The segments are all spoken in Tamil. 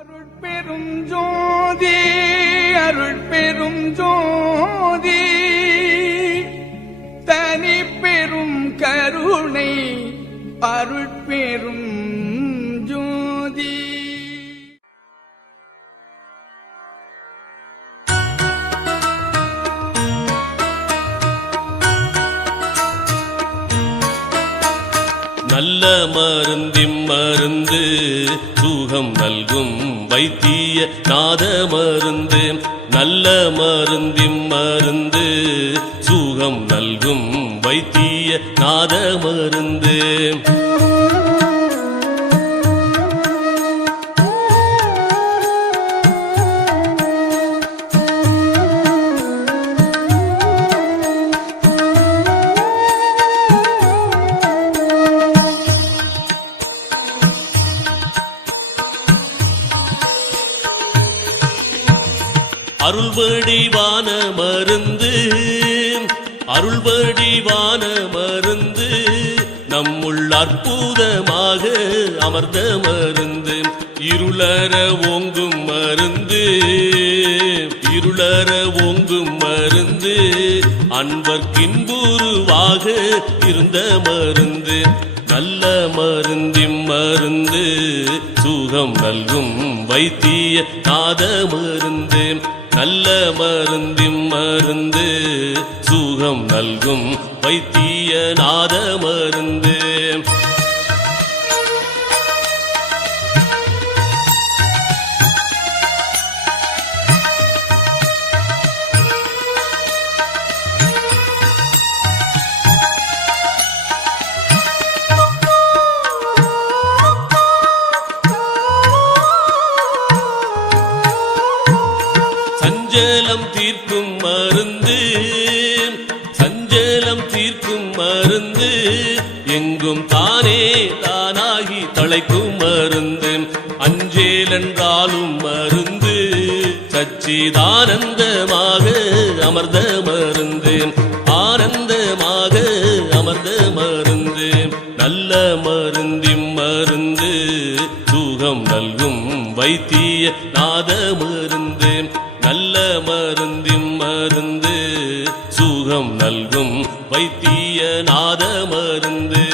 அருட்பெரும் ஜோதி அருட்பெரும் ஜோதி தனி பெரும் கருணை அருட்பெரும் ஜோதி. நல்ல மருந்திம் மருந்து சுகம் நல்கும் வைத்திய நாத மருந்து. நல்ல மருந்திம் மருந்து சுகம் நல்கும் வைத்திய நாத மருந்து. அருள்வடிவான மருந்து அருள்வடிவான மருந்து நம்முள் அற்புதமாக அமர்ந்த மருந்து. இருளற ஓங்கும் மருந்து இருளற ஓங்கும் மருந்து அன்பர்க்கின்புருவாக இருந்த மருந்து. நல்ல மருந்திம் மருந்து சுகம் நல்கும் வைத்திய நாத மருந்து. நல்ல மருந்திம் மருந்து சுகம் நல்கும் வைத்திய நாத மருந்து. சஞ்சலம் தீர்க்கும் மருந்து சஞ்சலம் தீர்க்கும் மருந்து எங்கும் தானே தானாகி தழைக்கும் மருந்து. அஞ்சேல் என்றாலும் மருந்து சச்சிதானந்தமாக அமர்ந்த மருந்து. ஆனந்தமாக அமர்ந்த மருந்து. நல்ல மருந்திம் மருந்து சுகம் நல்கும் வைத்திய நாத மருந்து. நல்ல மருந்திம் மருந்து சுகம் நல்கும் வைத்திய நாத மருந்து.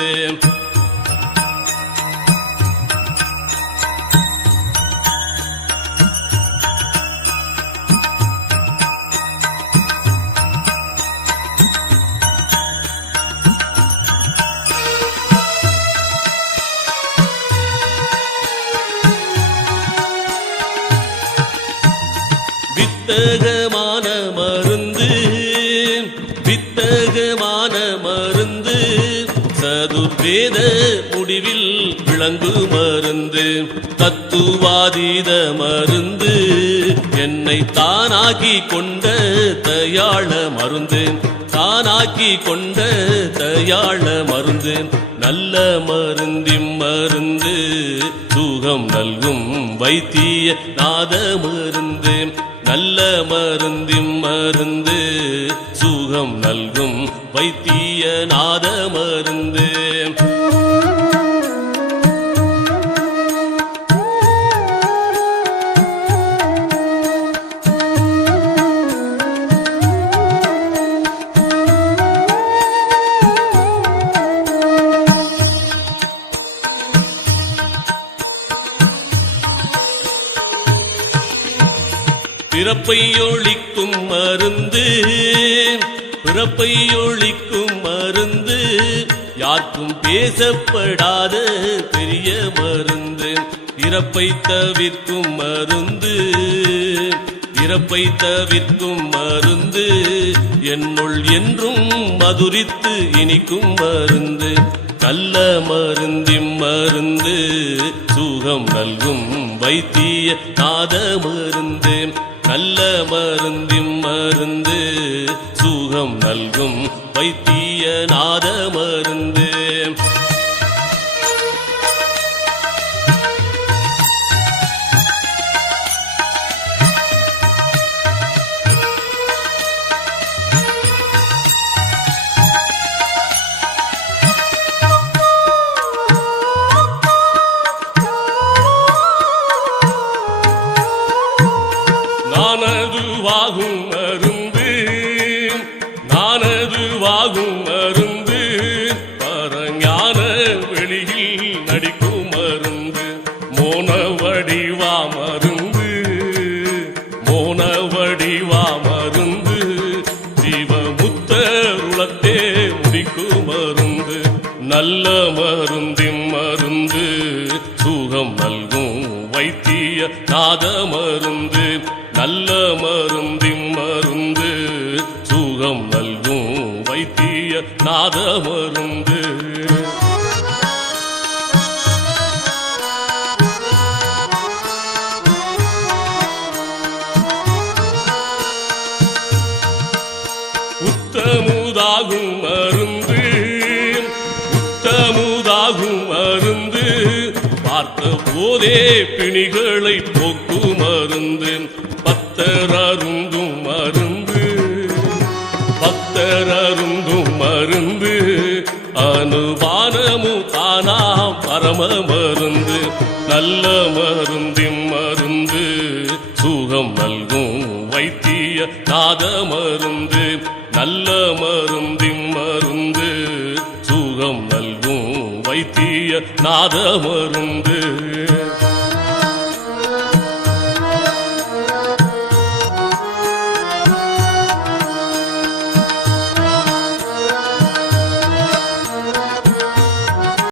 வித்தகமான மருந்து வித்தகமான மருந்து சதுர்வேத முடிவில் விளங்கு மருந்து. தத்துவாதீத மருந்து என்னை தானாக்கி கொண்ட தயாள மருந்து. தானாக்கி கொண்ட தயாள மருந்து. நல்ல மருந்திம் மருந்து சுகம் நல்கும் வைத்திய நாத மருந்து. நல்ல மருந்திம் மருந்து சுகம் நல்கும் வைத்திய நாத மருந்து. பிறப்பை ஒழிக்கும் மருந்து பிறப்பை ஒழிக்கும் மருந்து யாருக்கும் பேசப்படாத பெரிய மருந்து. இறப்பை தவிர்க்கும் மருந்து இறப்பை தவிர்க்கும் மருந்து என்னுள் என்றும் மதுரித்து இனிக்கும் மருந்து. நல்ல மருந்திம் மருந்து சுகம் நல்கும் வைத்திய நாத மருந்து. நல்ல மருந்திம் மருந்து சுகம் நல்கும் வைத்திய நாத மருந்து. வாகும் மருந்து நானது வாகும் மருந்து பரஞான வெளியில் நடிக்கும் மருந்து மோன வடிவா மருந்து மோன வடிவா மருந்து ஜீவமுத்தருளத்தே முடிக்கும் மருந்து நல்ல மருந்தின் மருந்து சுகம் நல்கும் வைத்திய நாத மருந்து நல்ல மருந்தின் மருந்து சுகம் நல்கும் வைத்திய நாத மருந்து உத்தமுதாகும் மருந்து உத்தமுதாகும் மருந்து பார்த்த போதே பிணிகளை போக்கும் மருந்து பக்தர் அருந்தும் மருந்து பக்தர் அருந்தும் மருந்து அனுபானமு தானாம் பரம மருந்து நல்ல மருந்தின் மருந்து சுகம் நல்கும் வைத்திய நாத மருந்து நல்ல மருந்தின் மருந்து சுகம் நல்கும் வைத்திய நாத மருந்து